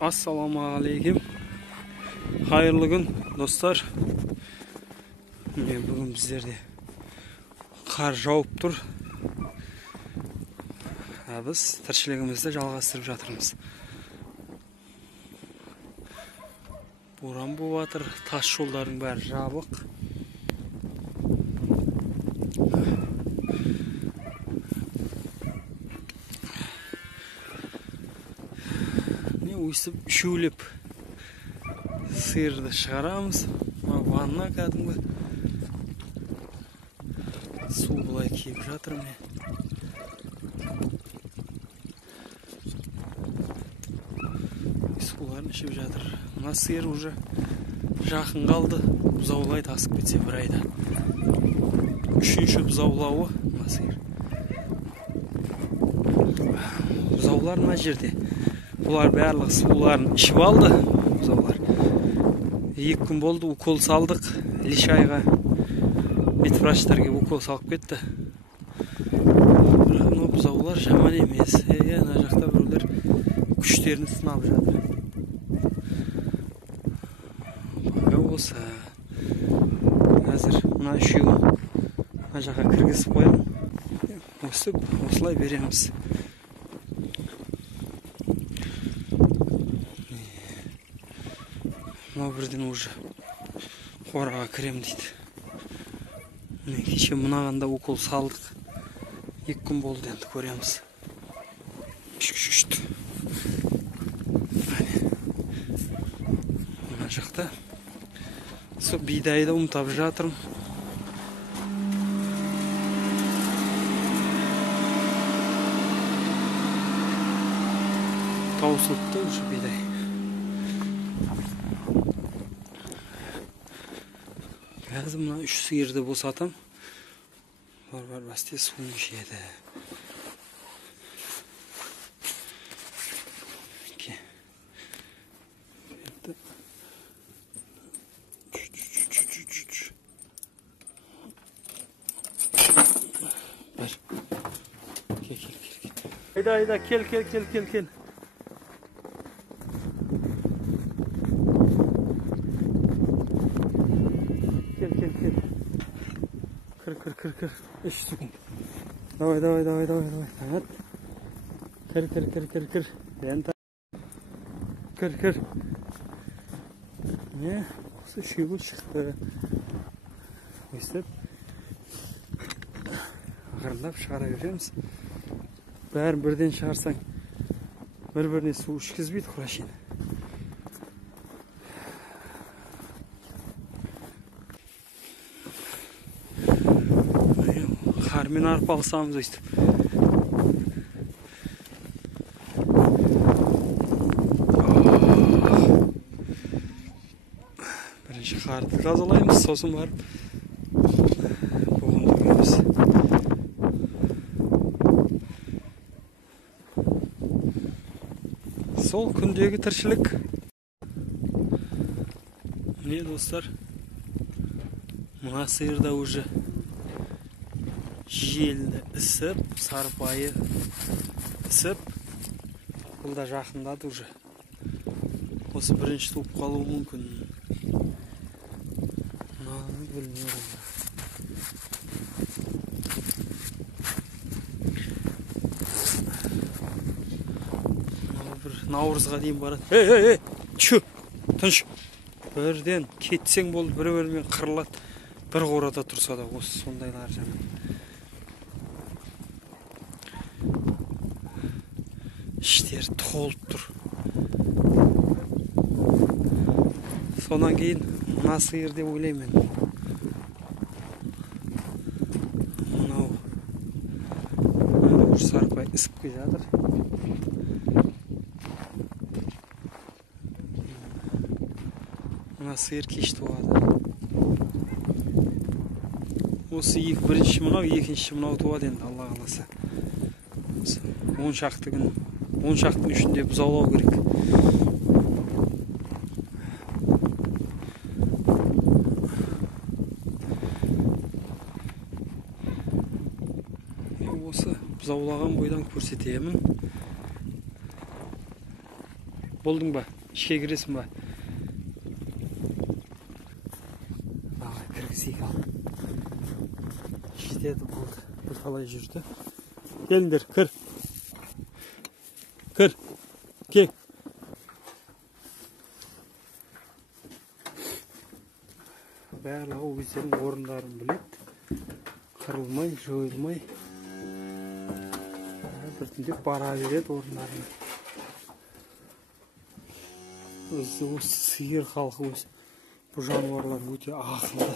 Assalamualaikum. Hayırlı gün dostlar. Bugün bizlerde kar жауып тұр. Biz тіршілігімізді жалғастырып жатырмыз. Боран болып жатыр, тас жолдардың бәрі жабық. Өйстіп үшеулеп сиырды шығарамыз. Ванна кәдімгі су былай кеп жатыр. Суларын ішіп жатыр. Мына сиыр уже жақын қалды. Бұзаулай тасып кетсе бір айда. Үшінші бұзаулауы мына сиыр. Бұзаулар мына жерде. Бұлар барлық суларын ішіп алды. Бұзаулар. 2 күн болды, укол салдық. Лишайға ветврачтарға укол салып кетті. Бірақ бұзаулар жаман емес. Ана жақта біреулер күштерін сынап жатыр. Бага осы. Қазір мына үшеуін мына жаққа кіргізіп қоямын. Осылай береміз. Бірден уже қораға кірем дейді. Кеше мұнағанда укол салдық. 2 күн болды, енді көреміз. Мына жақта сол бидайды ұмтап жатырмын. Таусылыпты уже бидай. Қазір мына 3 сиырды босатам. Бар басте суын ішеді. Ayda kел. Kır. 3 sekund. Давай. Evet. Kır. Lenta. Kır. Ne? Осы үшеуі шықты. Өстіп ақырындап шығара береміз. Бәрін бірден шығарсаң, бір-біріне су ішкізбейді құрашин. Қармен арпалысамыз өйстіп. Бірінші қарды тазалаймыз, сосын барып бұғын төгеміз. Сол күндегі тіршілік. Не достар? Мына сиырда уже желді ісіп, сарпайы ісіп, бұл да жақындады уже. Осы бірінші туып қалуы мүмкін. Білмеймін. Бір наурызға дейін барады. Чү! Тыныш! Бірден кетсең болды, бір-бірімен қырылады. Бір қорада тұрса да осы сондайлар жаман. İşler толып тұр. Сонан кейін мына сиыр деп ойлаймын. Мынау сарпай ісіп келе жатыр. Мына сиыр кеш туады. Осы бірінші мынау, екінші мынау туады енді, Алла қаласа. 10 шақты күн. 10 шақтың үшінде бұзаулау керек. Осы бұзаулаған бойдан көрсетемін. Buldun ba? İşe giresin ba? Aa, kırgızıyı al. İşte oldu. Bir kalay жүрді. Gelindir, kır. Kır. Gel. Барлығы o өздерінің орындарын біледі. Қырылмай, жойылмай. Біртіндеп бара береді орындарына. Өзі осы сиыр халқы өзі. Бұл жануарлар өте ақылды.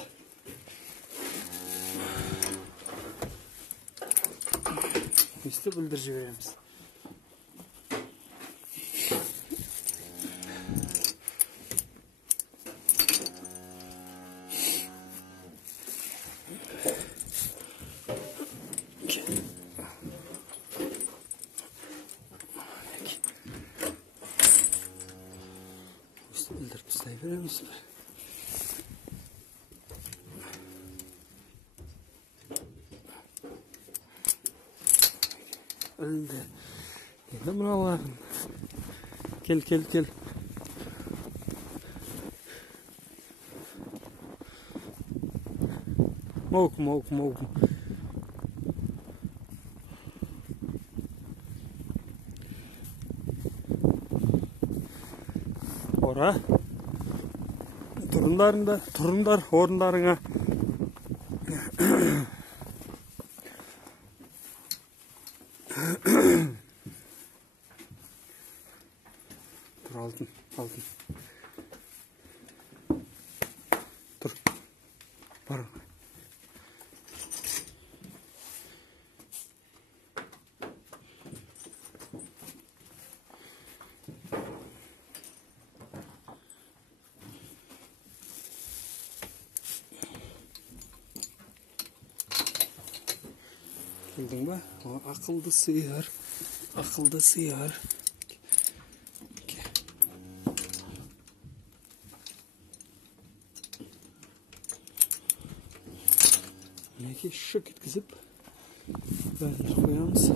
Өсті білдір жібереміз. Bildirip tustayveremiz. Öldü. Geldi buralar. Gel. Mavuk. Ora. Turunlar orunlarına. Dur aldın. Dur. Var. Bildin mi? O akıllı sığır. Neki şık etkizip böyle koyamız.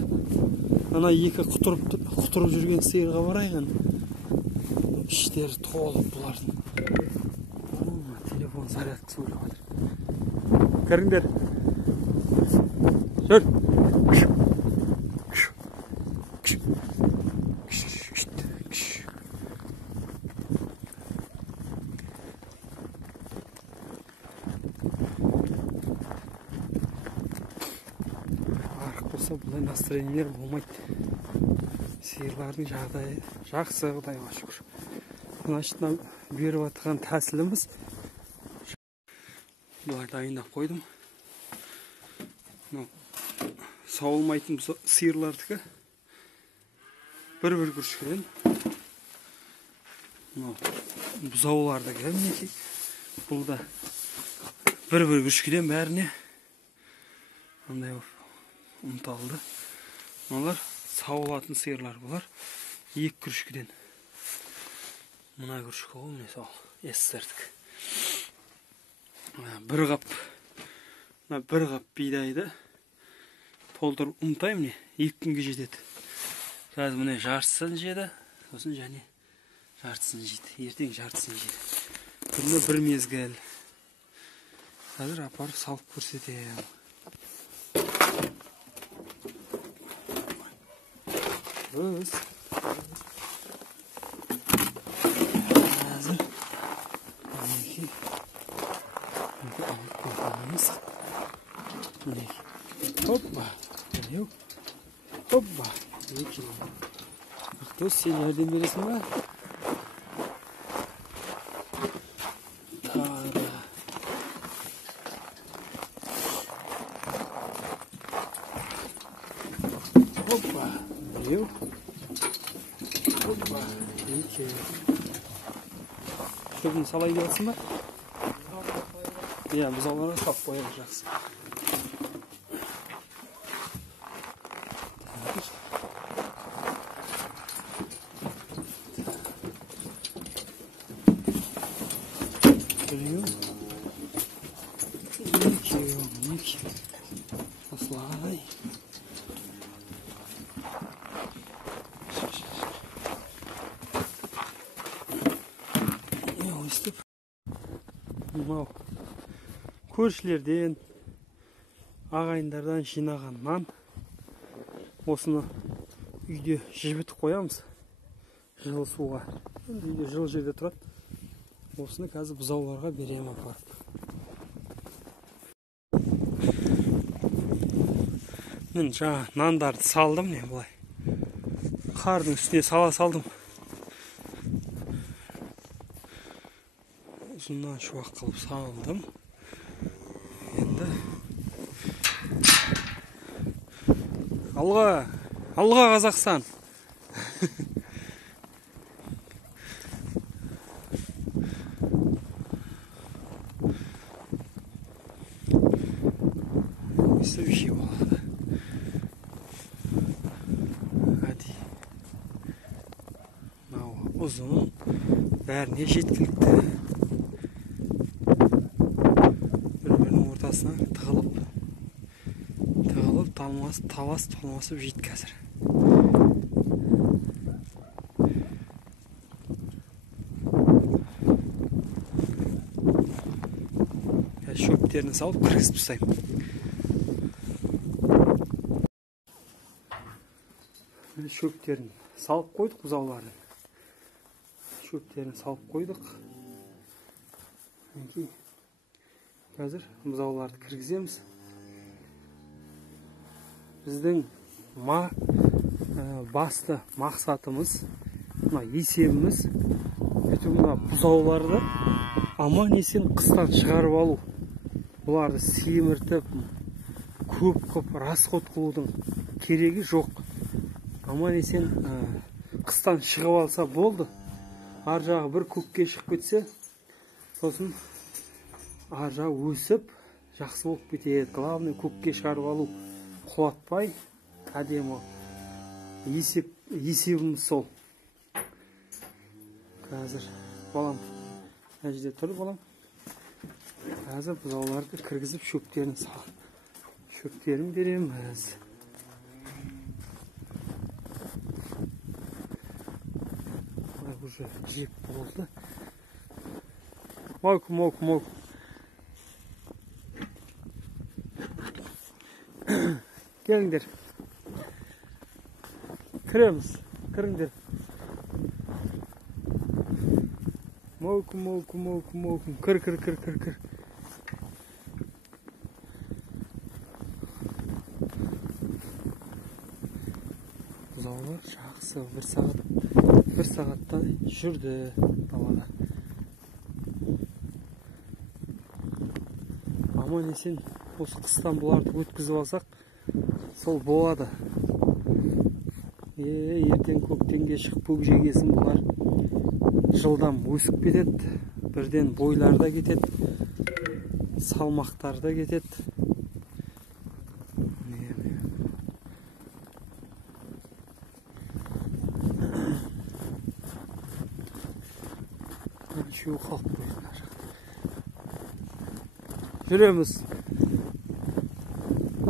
Ana екі құтырып жүрген сиырға барайын. İşleri толып бұлардың. Telefon зарядкасы өліп жатыр. Кіріңдер. Жүр. Болса бұлай настроениелер болмайды. Сиырлардың жағдайы жақсы, Құдайға шүкір. Мына беріп атқан тәсіліміз. Бұларды дайындап қойдым. Сауылмайтын сиырлардікі бір күрішкеден. Бұзауларды кәмінеке. Бұл да бір күрішкеден бәріне андай ұмталды. Олар сауылатын сиырлар бұлар. Екі күрішкеден. Мына күрішкі ол не сау. Естірдік. Бір қап бидайды толтырып ұмтайым не? 2 күнге жетеді. Қазір мұны жартысын жеді. Сосын және жартысын жейді. Ертең жартысын жейді. Күні бір мезгіл. Қазір апарып салып көрсетем. Өз. Қазір мінеки алып қойғанымыз. Мінеки. Hoppa. Hoppa. Peki. Aktos sen yardım verirsin mi? Tara. Hoppa. Yok. Hoppa. Peki. Şöyle salay gelsin mi? Ya buzağlara sap koyacaksın. Geliyor. Niki. Aslay. өйстіп мынау көршілерден ағайындардан жинаған нан осыны үйде жібітіп қоямыз жылы суға. Үйде жылы жерде тұрады. Осыны қазір бұзауларға берем апарып. Мен жаңа нандарды салдым, не былай. Қардың үстіне сала салдым. Ұзыннан шуақ қылып салдым. Енді алға, алға Қазақстан. Следующий болады. Әди. Мынау ұзын, бәріне жеткілікті. Бір-бірінің ортасына тығылып, таласып жейді қазір. Шөптерін салып кіргізіп тастаймын. Шөптерін салып қойдық бұзауларын. Шөптерін салып қойдық. Қазір бұзауларды кіргіземіз. Біздің басты мақсатымыз, есебіміз бұзауларды аман есен қыстан шығарып алу. Бұларды семіртіп, көп расход қылудың керегі жоқ. Аман есен қыстан шығып алса болды. Ар жағы бір көкке шығып кетсе, сосын ар жағы өсіп, жақсы болып кетеді. Главный көкке шығарып алу, құлатпай, әдемі есебіміз сол. Қазір балам әжде тұр, балам. Қазір бұзауларды кіргізіп шөптерін береміз. Уже жеп болды. Мойку. Келіңдер. Кіреміз. Кіріңдер. Мойку. Кір. Бұзаулар жақсы бір сағатта жүрді далада. Аман есен осы қыстан бұларды өткізіп алсақ, сол болады. Ертең көктемге шығып көкжегесін бұлар жылдам өсіп кетеді. Бірден бойларда кетеді, салмақтарда кетеді. Şu қалып қойдыңдар. Жүреміз.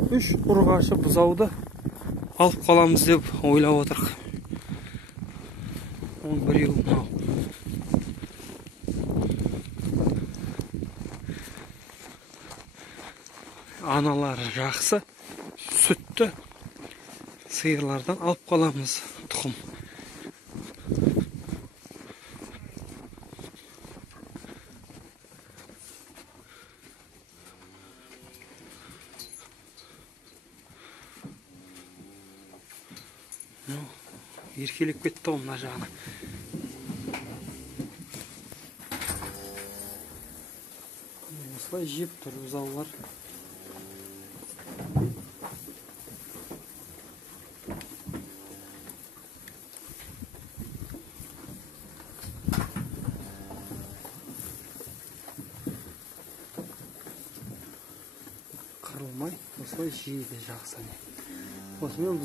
3 ұрғашы бұзауды алып қаламыз деп ойлап отырық. Оның біреуі мынау. Аналары жақсы, сүтті сиырлардан алып қаламыз тұқым. Еркелеп кетті ғой мына жағына. Осылай жеп тұр бұзаулар. Қырылмай, осылай жейді жақсы. Осымен